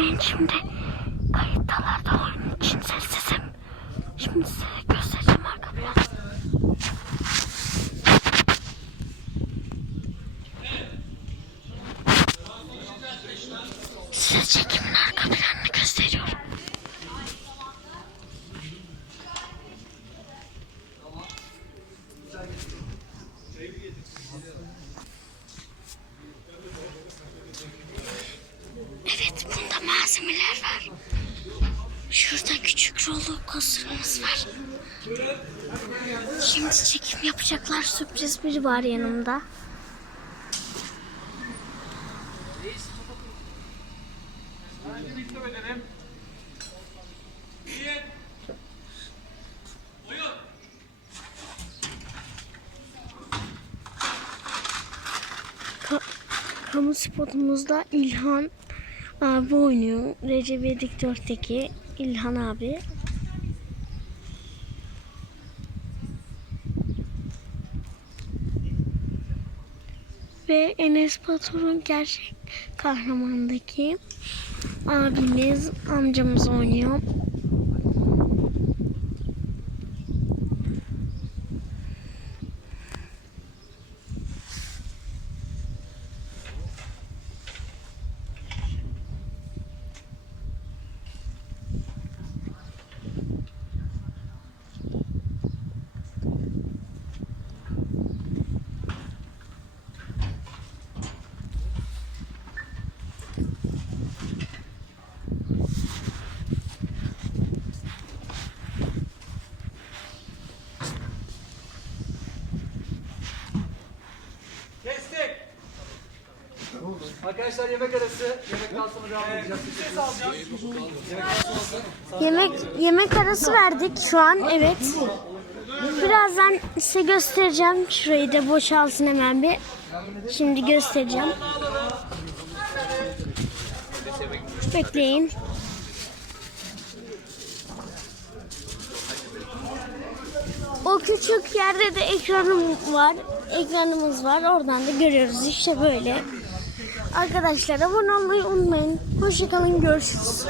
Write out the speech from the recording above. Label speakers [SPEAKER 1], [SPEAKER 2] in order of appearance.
[SPEAKER 1] bakmayın şimdi. Kayıttalar da onun için sessizim. Şimdi size göstereceğim arka planı. Size çekimin arka planını gösteriyorum. Evet malzemeler var. Şurada küçük roller coaster'ımız var. Şimdi çekim yapacaklar. Sürpriz biri var yanımda. Ka- kamu spotumuzda İlhan abi oynuyor. Recep İvedik 4'teki İlhan abi. Ve Enes Batur'un gerçek kahramandaki abimiz, amcamız oynuyor.
[SPEAKER 2] Arkadaşlar yemek arası. Yemekten sonra devam edeceğiz.
[SPEAKER 1] Yemek yemek arası verdik şu an evet. Birazdan size göstereceğim. Şurayı da boşalsın hemen bir. Şimdi göstereceğim. Bekleyin. O küçük yerde de ekranım var. Ekranımız var. Oradan da görüyoruz. İşte böyle. Arkadaşlar abone olmayı unutmayın. Hoşçakalın. Görüşürüz.